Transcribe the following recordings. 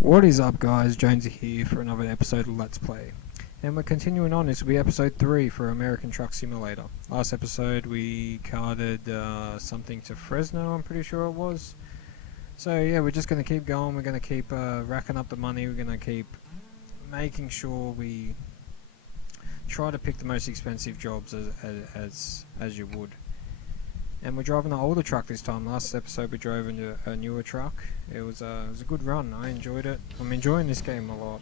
What is up, guys? Jonesy here for another episode of Let's Play. And we're continuing on. This will be episode 3 for American Truck Simulator. Last episode we carted something to Fresno, I'm pretty sure it was. So yeah, we're just going to keep going. We're going to keep racking up the money. We're going to keep making sure we try to pick the most expensive jobs as you would. And we're driving an older truck this time. Last episode we drove a newer truck. It was a good run. I enjoyed it. I'm enjoying this game a lot.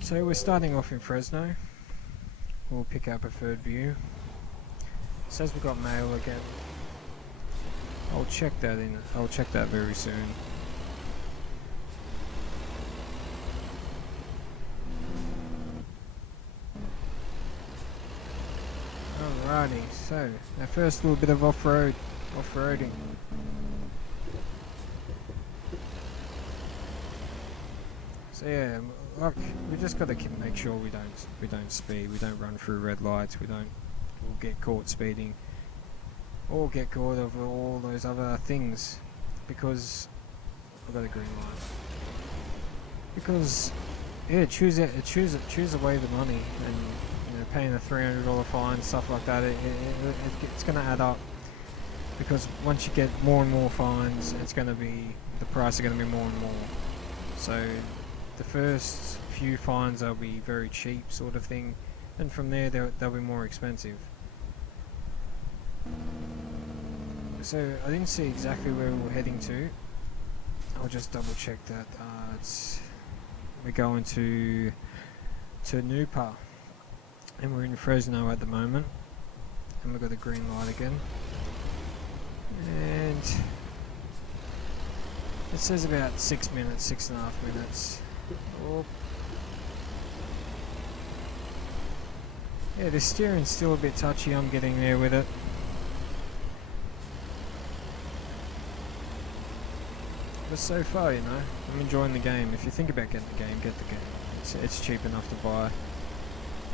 So we're starting off in Fresno. We'll pick our preferred view. It says we got mail again. I'll check that very soon. Alrighty, so our first little bit of off-roading. So yeah, look, we just got to make sure we don't speed, we don't run through red lights, we'll get caught speeding, or get caught over all those other things, because I've got a green light. Because yeah, choose away the money, and paying a $300 fine, stuff like that, it's going to add up, because once you get more and more fines, the price is going to be more and more. So the first few fines will be very cheap sort of thing, and from there they'll be more expensive. So I didn't see exactly where we were heading to. I'll just double check that. We're going to Nupa. And we're in Fresno at the moment, and we've got a green light again, and it says about 6.5 minutes. Oh. Yeah, the steering's still a bit touchy. I'm getting there with it. But so far, I'm enjoying the game. If you think about getting the game, get the game. It's cheap enough to buy.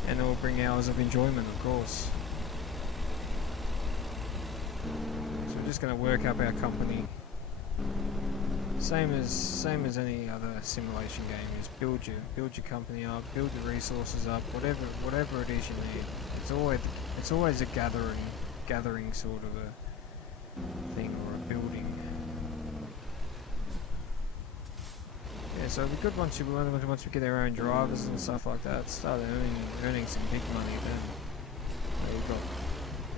And it will bring hours of enjoyment, of course. So we're just going to work up our company. Same as any other simulation game. Is build your company up, build the resources up, whatever it is you need. It's always a gathering sort of a thing, or a building. Yeah, so it'll be good once we get our own drivers and stuff like that. Start earning some big money then. You've got,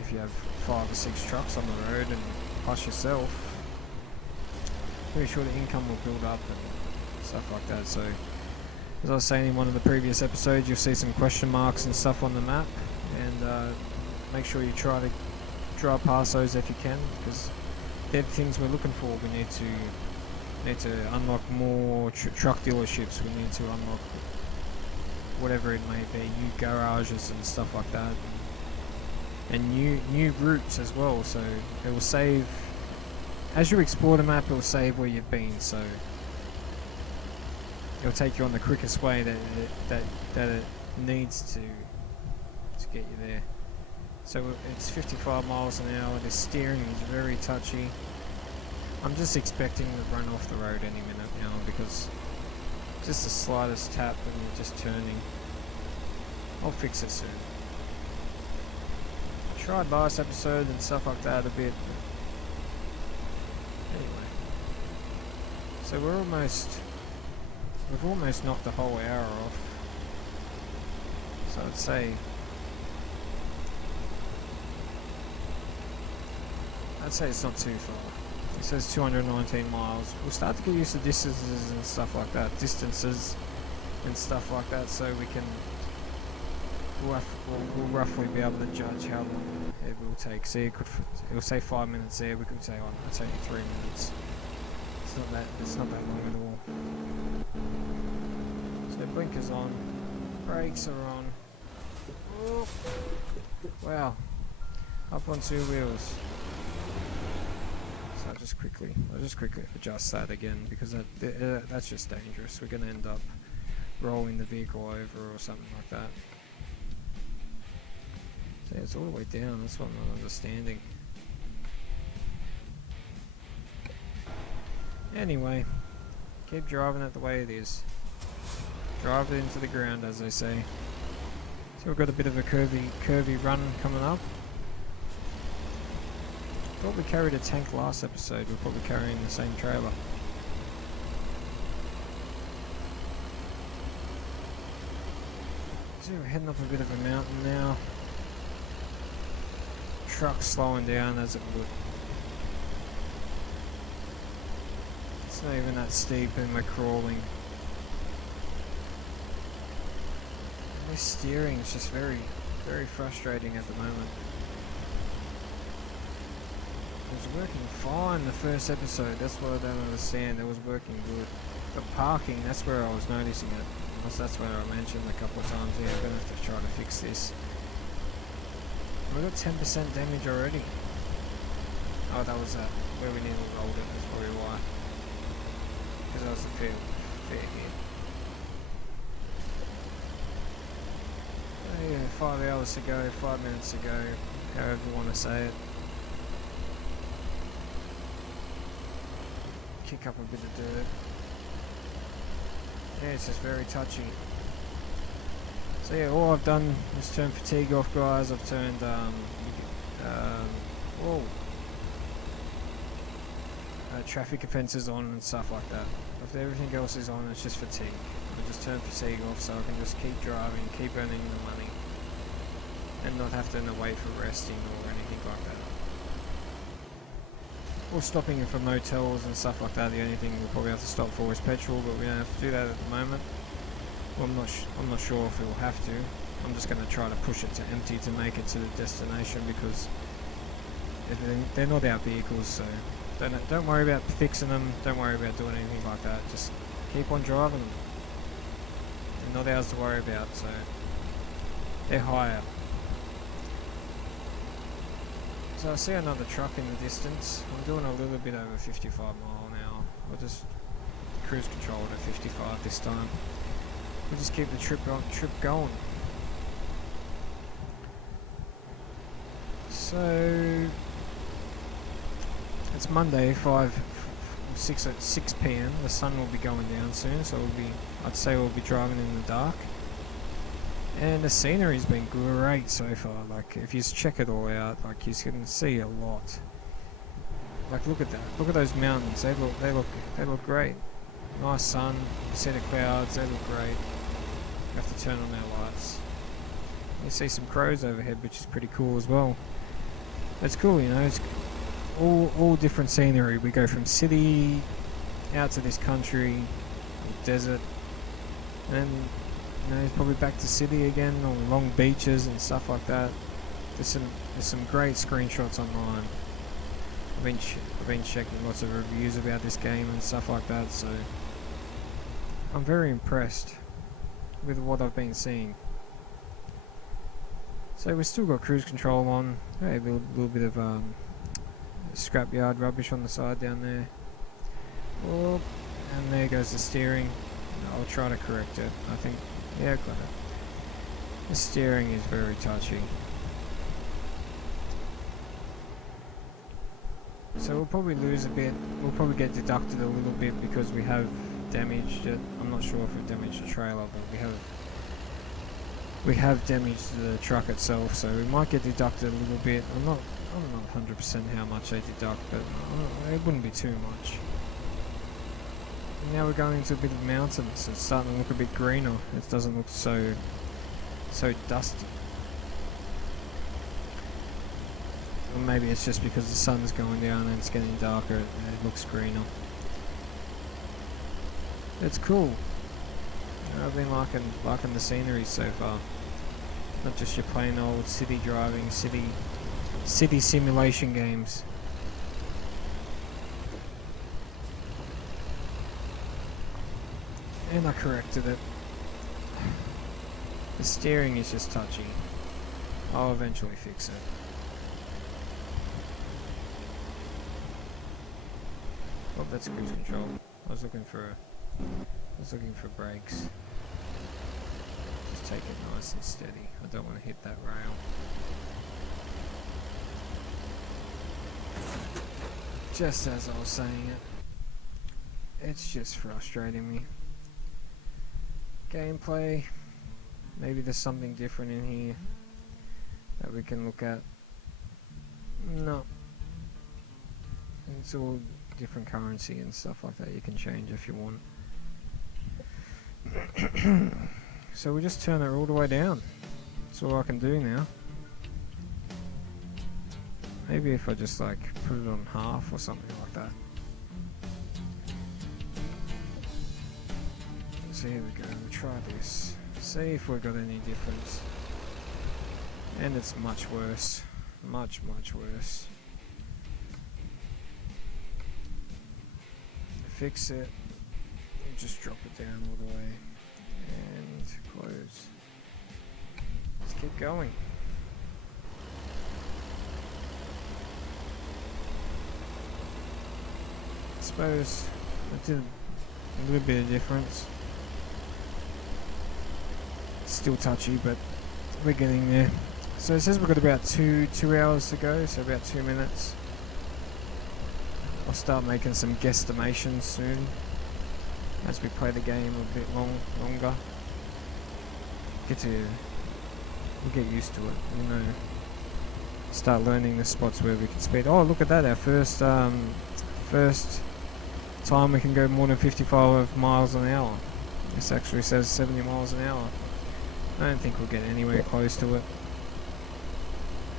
if you have 5 or 6 trucks on the road and plus yourself, pretty sure the income will build up and stuff like that. So as I was saying in one of the previous episodes, you'll see some question marks and stuff on the map, and make sure you try to drive past those if you can, because they're the things we're looking for. We need to unlock more truck dealerships. We need to unlock whatever it may be, new garages and stuff like that, and new routes as well. So it will save, as you explore the map, it will save where you've been. So it'll take you on the quickest way that it needs to get you there. So it's 55 miles an hour. The steering is very touchy. I'm just expecting to run off the road any minute now, because just the slightest tap and you're just turning. I'll fix it soon. I tried last episode and stuff like that a bit. Anyway. So we've almost knocked the whole hour off. So I'd say it's not too far. It says 219 miles. We'll start to get used to distances and stuff like that. So we'll roughly be able to judge how long it will take. See, it'll say 5 minutes there. We could say, oh, it's only 3 minutes. It's not that long at all. So blinkers on, brakes are on. Oh. Wow, up on 2 wheels. I'll just quickly adjust that again, because that's just dangerous. We're going to end up rolling the vehicle over or something like that. So yeah, it's all the way down. That's what I'm not understanding. Anyway, Keep driving it the way it is. Drive it into the ground, as they say. So we've got a bit of a curvy run coming up. Thought we carried a tank last episode. We're probably carrying the same trailer. So we're heading up a bit of a mountain now. Truck's slowing down as it would. It's not even that steep and we're crawling. And this steering is just very frustrating at the moment. It was working fine the first episode, that's what I don't understand. It was working good. The parking, that's where I was noticing it. That's where I mentioned a couple of times. Yeah, I'm going to have to try to fix this. We got 10% damage already. Oh, that was where we nearly rolled it, that's probably why. Because that was a fair hit. Oh, yeah, 5 hours to go, 5 minutes to go, however you want to say it. Kick up a bit of dirt. Yeah, it's just very touchy. So yeah, all I've done is turn fatigue off, guys. I've turned traffic offences on and stuff like that. If everything else is on, it's just fatigue. I just turn fatigue off so I can just keep driving, keep earning the money, and not have to wait for resting or anything like that. Or stopping for motels and stuff like that. The only thing we'll probably have to stop for is petrol, but we don't have to do that at the moment. Well, I'm not sure if we'll have to. I'm just going to try to push it to empty to make it to the destination, because they're not our vehicles, so don't worry about fixing them. Don't worry about doing anything like that. Just keep on driving them. They're not ours to worry about, so they're higher. So I see another truck in the distance. I'm doing a little bit over 55 mile an hour. I'll just cruise control it at 55 this time. We'll just keep the trip going. So it's Monday, 6 p.m. The sun will be going down soon, so I'd say we'll be driving in the dark. And the scenery's been great so far. Like, if you check it all out, like, you can see a lot. Like, look at that. Look at those mountains. They look great. Nice sun, set of clouds. They look great. We have to turn on our lights. You see some crows overhead, which is pretty cool as well. It's cool, you know. It's all different scenery. We go from city out to this country, desert, and probably back to city again, or long beaches and stuff like that. There's some great screenshots online. I've been checking lots of reviews about this game and stuff like that, so I'm very impressed with what I've been seeing. So we've still got cruise control on. Hey, a little bit of scrapyard rubbish on the side down there. Oh, and there goes the steering. I'll try to correct it. I think, yeah, got it. The steering is very touchy. So we'll probably lose a bit. We'll probably get deducted a little bit because we have damaged it. I'm not sure if we've damaged the trailer, but we have damaged the truck itself, so we might get deducted a little bit. I'm not 100% how much they deduct, but it wouldn't be too much. And now we're going into a bit of mountains. It's starting to look a bit greener. It doesn't look so dusty. Or maybe it's just because the sun's going down and it's getting darker and it looks greener. It's cool. I've been liking the scenery so far. Not just your plain old city driving, city simulation games. And I corrected it. The steering is just touchy. I'll eventually fix it. Oh, that's cruise control. I was looking for brakes. Just take it nice and steady. I don't want to hit that rail. Just as I was saying it. it's just frustrating me. Gameplay, maybe there's something different in here that we can look at. No, it's all different currency and stuff like that. You can change if you want. So we just turn it all the way down. That's all I can do now. Maybe if I just like put it on half or something like that. So here we go, we'll try this. See if we've got any difference. And it's much worse. Much worse. Fix it. And just drop it down all the way. And close. Let's keep going. I suppose it did a little bit of difference. It's still touchy, but we're getting there. So it says we've got about two hours to go, so about 2 minutes. I'll start making some guesstimations soon as we play the game a bit longer. We'll get used to it, you know. Start learning the spots where we can speed. Oh, look at that! Our first time we can go more than 55 miles an hour. This actually says 70 miles an hour. I don't think we'll get anywhere close to it.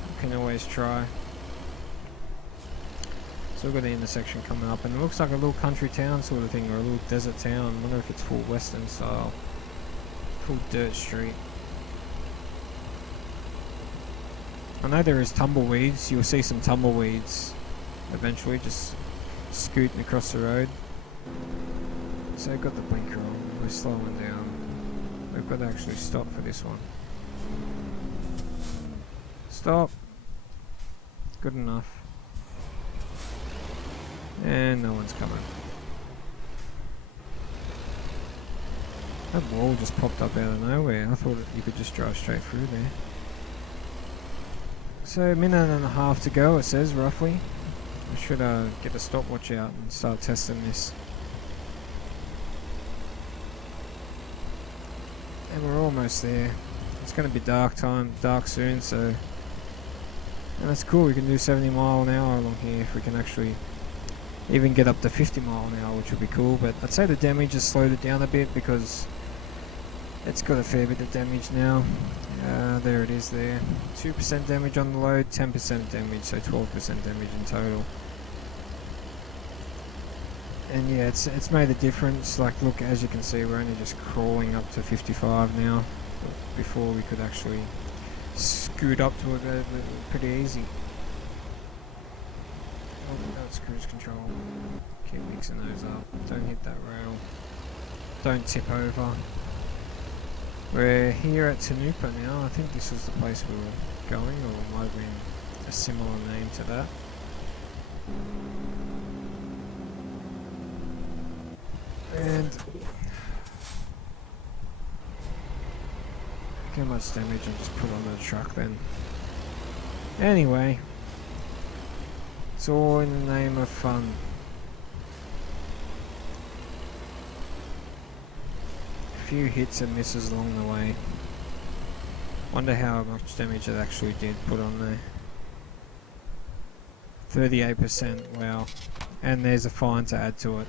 We can always try. So we've got the intersection coming up, and it looks like a little country town sort of thing, or a little desert town. I wonder if it's full western style. Full dirt street. I know there is tumbleweeds. You'll see some tumbleweeds eventually, just scooting across the road. So I've got the blinker on. We're slowing down. We've got to actually stop for this one. Stop. Good enough. And no one's coming. That wall just popped up out of nowhere. I thought you could just drive straight through there. So a minute and a half to go, it says, roughly. I should get a stopwatch out and start testing this. And we're almost there. It's going to be dark soon, so... And that's cool, we can do 70 mile an hour along here if we can actually even get up to 50 mile an hour, which would be cool. But I'd say the damage has slowed it down a bit because it's got a fair bit of damage now. There it is there. 2% damage on the load, 10% damage, so 12% damage in total. And yeah, it's made a difference. Like, look, as you can see, we're only just crawling up to 55 now. Before we could actually scoot up to it pretty easy. Oh, that's cruise control. Keep mixing those up. Don't hit that rail. Don't tip over. We're here at Tanupa now. I think this was the place we were going, or it might have been a similar name to that. And look how much damage I just put on the truck then. Anyway, it's all in the name of fun. A few hits and misses along the way. Wonder how much damage it actually did put on there. 38%, wow. And there's a fine to add to it.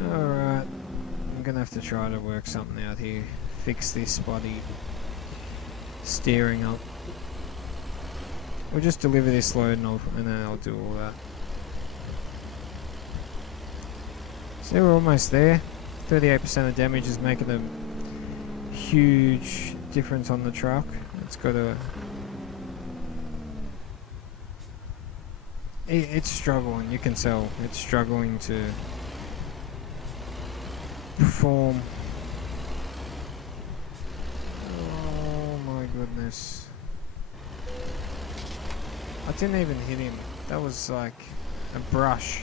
Alright, I'm gonna have to try to work something out here. Fix this bloody steering up. We'll just deliver this load and then I'll do all that. So we're almost there. 38% of damage is making a huge difference on the truck. It's got a... It's struggling, you can tell. It's struggling to perform. Oh my goodness. I didn't even hit him. That was like a brush.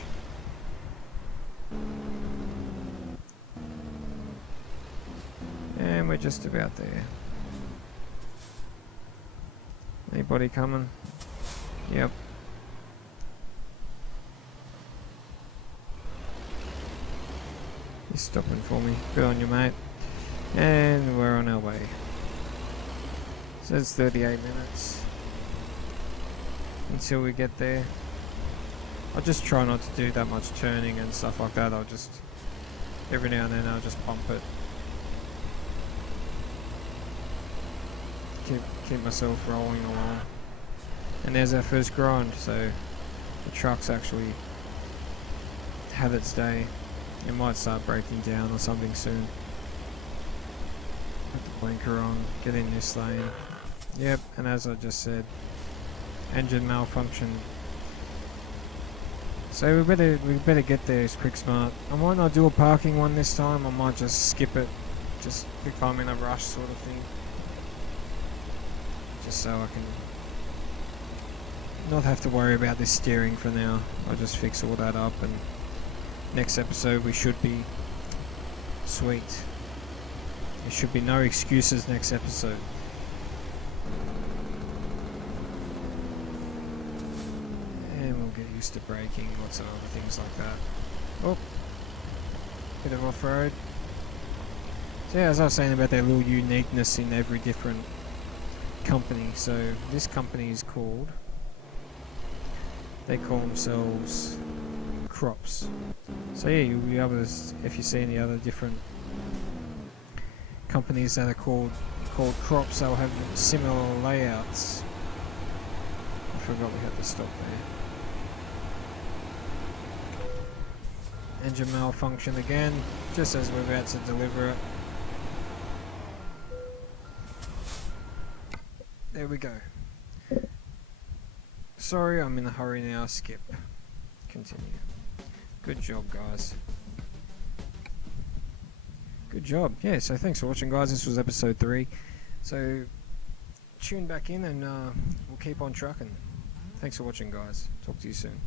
And we're just about there. Anybody coming? Yep. He's stopping for me. Good on you, mate. And we're on our way. So it's 38 minutes until we get there. I'll just try not to do that much turning and stuff like that. I'll just, every now and then I'll just pump it. Keep myself rolling along. And there's our first grind, so the truck's actually had its day. It might start breaking down or something soon. Put the blinker on, get in this lane. Yep, and as I just said, engine malfunction. So we better get there as quick smart. I might not do a parking one this time, I might just skip it. Just if I'm in a rush sort of thing. Just so I can not have to worry about this steering for now. I'll just fix all that up, and next episode we should be sweet. There should be no excuses next episode. And we'll get used to braking, lots of other things like that. Oh, bit of off-road. So yeah, as I was saying about their little uniqueness in every different company. So this company is called, they call themselves Crops. So yeah, you'll be able to, if you see any other different companies that are called Crops, they'll have similar layouts. I forgot we had to stop there. Engine malfunction again, just as we're about to deliver it. There we go. Sorry, I'm in a hurry now. Skip. Continue. Good job, guys. Good job. Yeah, so thanks for watching, guys. This was episode 3. So tune back in and we'll keep on trucking. Thanks for watching, guys. Talk to you soon.